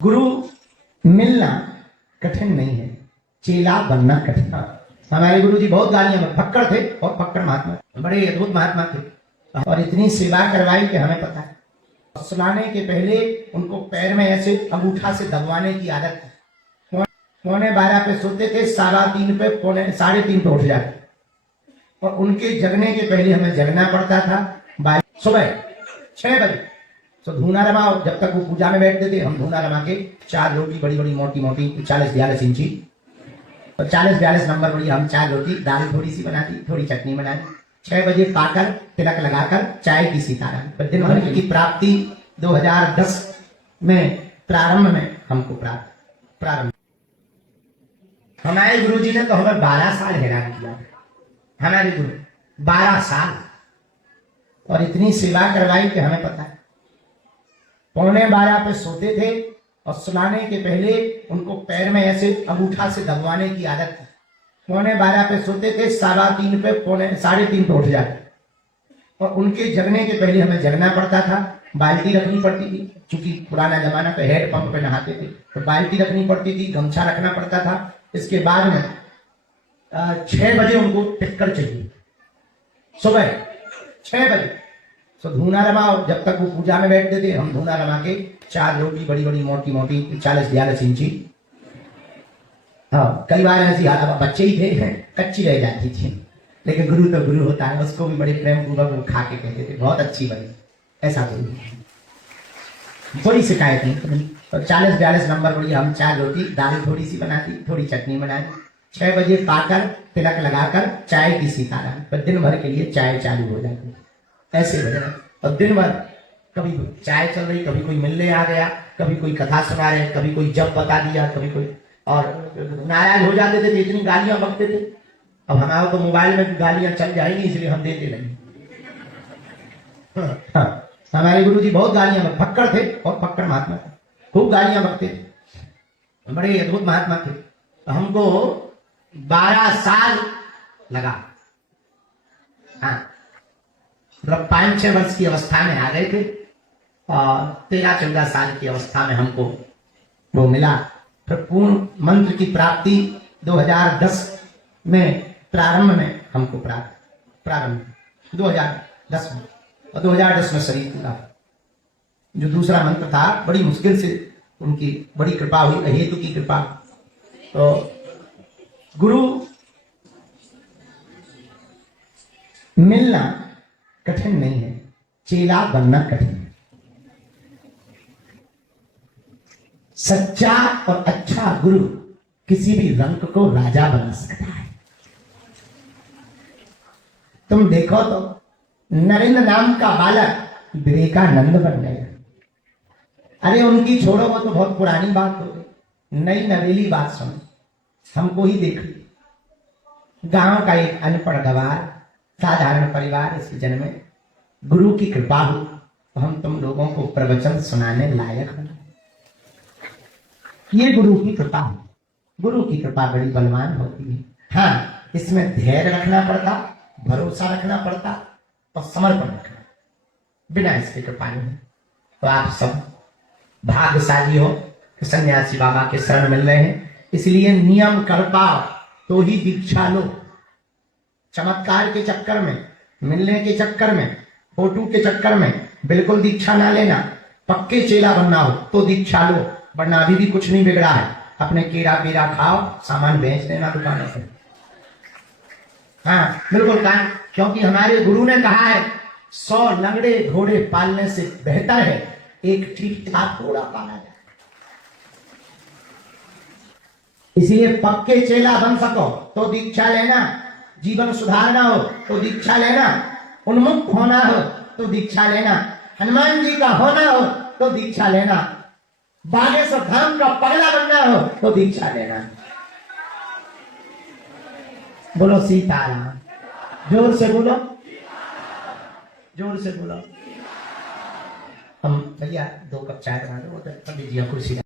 गुरु मिलना कठिन नहीं है, चेला बनना कठिन है। हमारे गुरु जी बहुत गालियां में फक्कड़ थे और फक्कड़ महात्मा, बड़े अद्भुत महात्मा थे और इतनी सेवा करवाई कि हमें पता है। सुलाने के पहले उनको पैर में ऐसे अंगूठा से दबवाने की आदत है। 12:15 पे सोते थे, 3:30 पे 3:30 पे उठ जाते और उनके जगने के पहले हमें जगना पड़ता था। सुबह 6 बजे तो धूना रमाओ, जब तक वो पूजा में बैठते थे हम धूना रमा के 4 रोटी बड़ी बड़ी मोटी मोटी 40-42 इंची और 40-42 नंबर बड़ी हम 4 रोटी, दाल थोड़ी सी बना दी, थोड़ी चटनी बना दी। 6 बजे पाकर तिलक लगाकर चाय की सितारा दिन भर की प्राप्ति 2010 में प्रारंभ में हमको प्रारंभ। हमारे गुरु जी ने तो हमें 12 साल हैरान किया। हमारे गुरु 12 साल और इतनी सेवा करवाई कि हमें पता है। 11:15 पे सोते थे और सुलाने के पहले उनको पैर में ऐसे अंगूठा से दबवाने की आदत थी। 11:15 पे सोते थे, 3:30 पे 3:30 पे उठ जाते और उनके जगने के पहले हमें जगना पड़ता था। बाल्टी रखनी पड़ती थी, क्योंकि पुराना जमाना पे हेड पंप पे नहाते थे तो बाल्टी रखनी पड़ती थी, गमछा रखना पड़ता था। इसके बाद में 6 बजे उनको टिक्कर चाहिए, सुबह 6 बजे तो धूना रमाओ, जब तक वो पूजा में बैठते थे हम धूना रमा के 4 रोटी बड़ी बड़ी मोटी मोटी 40-42 इंची। हाँ, कई बार ऐसी बच्चे ही थे कच्ची रह जाती थी, लेकिन गुरु तो गुरु होता है, उसको भी बड़े प्रेम पूर्वक वो खा के कहते थे बहुत अच्छी बनी। ऐसा थोड़ी शिकायत नहीं तो 40-42 नंबर बड़ी हम 4 रोटी, दाल थोड़ी सी बनाती, थोड़ी चटनी बनाती। 6 बजे पाकर तिलक लगाकर चाय की सितारा, पर दिन भर के लिए चाय चालू हो जाती ऐसे भजन। और दिन भर कभी चाय चल रही, कभी कोई मिलने आ गया, कभी कोई कथा सुना रहे, कभी कोई जप बता दिया, कभी कोई, और नाराज हो जाते थे, इतनी गालियां बकते थे। अब हमारा तो मोबाइल में गालियां चल जाएंगी, इसलिए हम देते नहीं। हाँ, हमारे गुरु जी बहुत गालियां में फक्कड़ थे और फक्कड़ महात्मा थे, खूब गालियां बकते थे, बड़े अद्भुत महात्मा थे। हमको 12 साल लगा। हाँ, मतलब 5-6 वर्ष की अवस्था में आ गए थे और 13-14 साल की अवस्था में हमको वो मिला। फिर पूर्ण मंत्र की प्राप्ति 2010 में प्रारंभ में हमको प्रारंभ 2010 में, और 2010 में शरीर पूरा। जो दूसरा मंत्र था बड़ी मुश्किल से उनकी बड़ी कृपा हुई, हेतु की कृपा। तो गुरु मिलना कठिन नहीं है, चेला बनना कठिन है। सच्चा और अच्छा गुरु किसी भी रंग को राजा बना सकता है। तुम देखो तो नरेंद्र नाम का बालक विवेकानंद बन गया। अरे उनकी छोड़ो, वो तो बहुत पुरानी बात हो गई, नई नवेली बात सुनो। हमको ही देख ली, गांव का एक अनपढ़ गवार साधारण परिवार इस जन्म में गुरु की कृपा हो तो हम तुम लोगों को प्रवचन सुनाने लायक बना। ये गुरु की कृपा है। गुरु की कृपा बड़ी बलवान होती है। हाँ, इसमें धैर्य रखना पड़ता, भरोसा रखना पड़ता और समर्पण रखना। बिना इसकी कृपा नहीं। तो आप सब भाग्यशाली हो कि सन्यासी बाबा के शरण मिल रहे हैं, इसलिए नियम कर पाओ तो ही दीक्षा लो। चमत्कार के चक्कर में, मिलने के चक्कर में, फोटो के चक्कर में बिल्कुल दीक्षा ना लेना। पक्के चेला बनना हो तो दीक्षा लो, वरना अभी भी कुछ नहीं बिगड़ा है। अपने केरा पेरा खाओ, सामान बेच देना दुकानों से। हाँ बिल्कुल कहा, क्योंकि हमारे गुरु ने कहा है 100 लंगड़े घोड़े पालने से बेहतर है एक ठीक ठाक घोड़ा पाला जाए। इसलिए पक्के चेला बन सको तो दीक्षा लेना, जीवन सुधारना हो तो दीक्षा लेना, उन्मुक्त होना हो तो दीक्षा लेना, हनुमान जी का होना हो तो दीक्षा लेना, बागेश्वर धाम का पगला बनना हो तो दीक्षा लेना। बोलो सीताराम, जोर से बोलो, जोर से बोलो। हम भैया 2 कप चाय बना दो, पंडित जी कुर्सी